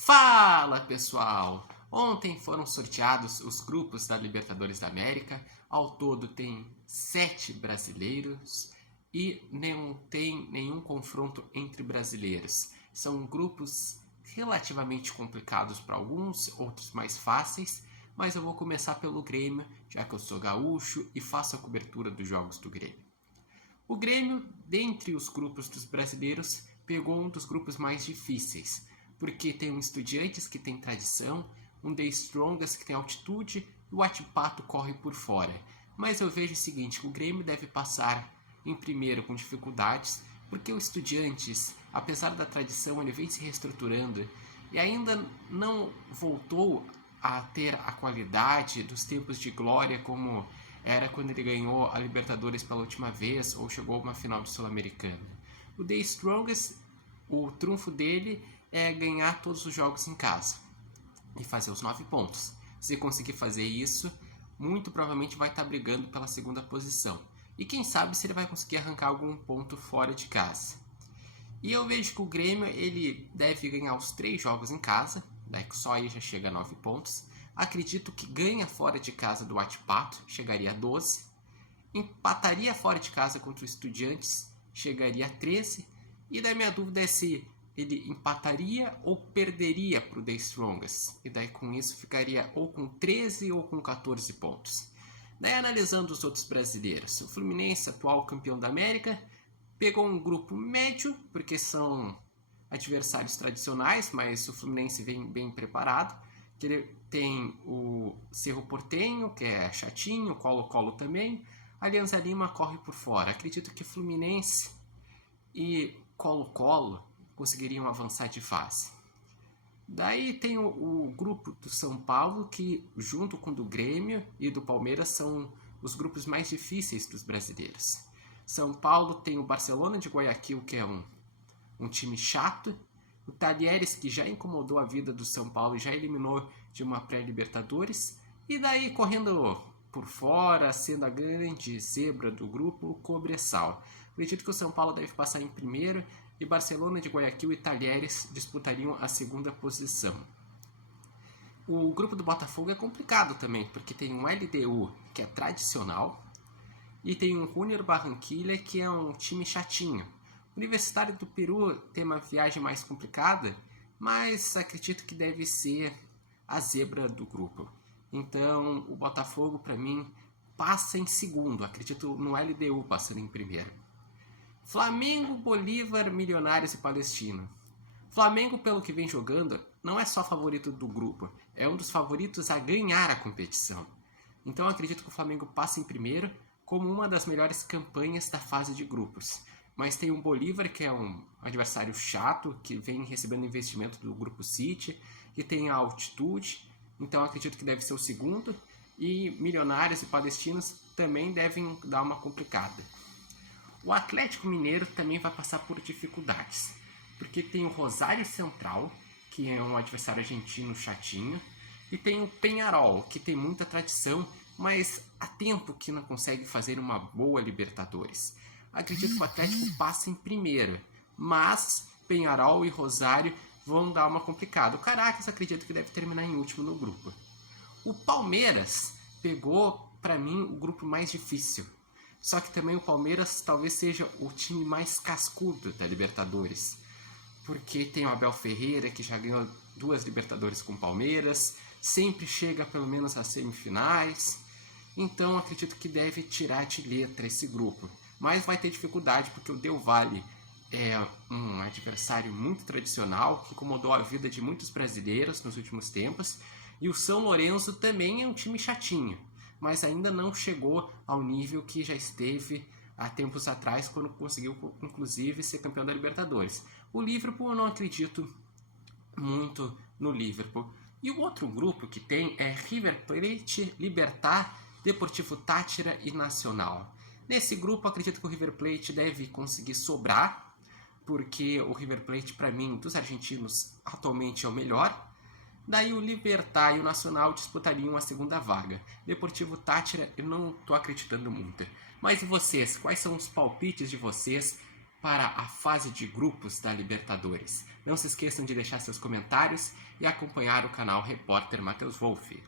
Fala pessoal! Ontem foram sorteados os grupos da Libertadores da América. Ao todo tem 7 brasileiros e não tem nenhum confronto entre brasileiros. São grupos relativamente complicados para alguns, outros mais fáceis, mas eu vou começar pelo Grêmio, já que eu sou gaúcho e faço a cobertura dos jogos do Grêmio. O Grêmio, dentre os grupos dos brasileiros, pegou um dos grupos mais difíceis, porque tem um Estudiantes que tem tradição, um The Strongest que tem altitude e o Atipato corre por fora. Mas eu vejo o seguinte, que o Grêmio deve passar em primeiro com dificuldades, porque o Estudiantes, apesar da tradição, ele vem se reestruturando e ainda não voltou a ter a qualidade dos tempos de glória como era quando ele ganhou a Libertadores pela última vez ou chegou a uma final de Sul-Americana. O The Strongest, o trunfo dele é ganhar todos os jogos em casa e fazer os 9 pontos. Se conseguir fazer isso, muito provavelmente vai estar brigando pela segunda posição. E quem sabe se ele vai conseguir arrancar algum ponto fora de casa. E eu vejo que o Grêmio ele deve ganhar os 3 jogos em casa, daí que só aí já chega a 9 pontos. Acredito que ganha fora de casa do Atipato, chegaria a 12. Empataria fora de casa contra o Estudiantes, chegaria a 13. E daí minha dúvida é se ele empataria ou perderia para o The Strongest. E daí com isso ficaria ou com 13 ou com 14 pontos. Daí analisando os outros brasileiros, o Fluminense, atual campeão da América, pegou um grupo médio, porque são adversários tradicionais, mas o Fluminense vem bem preparado. Que ele tem o Cerro Porteño, que é chatinho, o Colo-Colo também. A Alianza Lima corre por fora. Acredito que Fluminense e Colo-Colo conseguiriam avançar de fase. Daí tem o grupo do São Paulo, que junto com o do Grêmio e do Palmeiras são os grupos mais difíceis dos brasileiros. São Paulo tem o Barcelona de Guayaquil, que é um time chato. O Talheres, que já incomodou a vida do São Paulo e já eliminou de uma pré-Libertadores. E daí, correndo por fora, sendo a grande zebra do grupo, o Cobressal. Acredito que o São Paulo deve passar em primeiro e Barcelona de Guayaquil e Talheres disputariam a segunda posição. O grupo do Botafogo é complicado também, porque tem um LDU, que é tradicional, e tem um Junior Barranquilla, que é um time chatinho. O Universitário do Peru tem uma viagem mais complicada, mas acredito que deve ser a zebra do grupo. Então, o Botafogo, para mim, passa em segundo. Acredito no LDU passando em primeiro. Flamengo, Bolívar, Milionários e Palestino. Flamengo, pelo que vem jogando, não é só favorito do grupo, é um dos favoritos a ganhar a competição. Então acredito que o Flamengo passa em primeiro como uma das melhores campanhas da fase de grupos. Mas tem o Bolívar, que é um adversário chato, que vem recebendo investimento do Grupo City, que tem a altitude, então acredito que deve ser o segundo. E Milionários e Palestinos também devem dar uma complicada. O Atlético Mineiro também vai passar por dificuldades, porque tem o Rosário Central, que é um adversário argentino chatinho, e tem o Peñarol, que tem muita tradição, mas há tempo que não consegue fazer uma boa Libertadores. Acredito que o Atlético passa em primeiro, mas Peñarol e Rosário vão dar uma complicada. O Caracas acredito que deve terminar em último no grupo. O Palmeiras pegou, para mim, o grupo mais difícil. Só que também o Palmeiras talvez seja o time mais cascudo da Libertadores. Porque tem o Abel Ferreira, que já ganhou 2 Libertadores com o Palmeiras, sempre chega pelo menos às semifinais. Então acredito que deve tirar de letra esse grupo. Mas vai ter dificuldade porque o Del Valle é um adversário muito tradicional, que incomodou a vida de muitos brasileiros nos últimos tempos. E o São Lourenço também é um time chatinho, mas ainda não chegou ao nível que já esteve há tempos atrás, quando conseguiu, inclusive, ser campeão da Libertadores. O Liverpool, eu não acredito muito no Liverpool. E o outro grupo que tem é River Plate, Libertad, Deportivo Táchira e Nacional. Nesse grupo, acredito que o River Plate deve conseguir sobrar, porque o River Plate, para mim, dos argentinos, atualmente é o melhor. Daí o Libertad e o Nacional disputariam a segunda vaga. Deportivo Táchira eu não estou acreditando muito. Mas e vocês? Quais são os palpites de vocês para a fase de grupos da Libertadores. Não se esqueçam de deixar seus comentários e acompanhar o canal Repórter Matheus Wolff.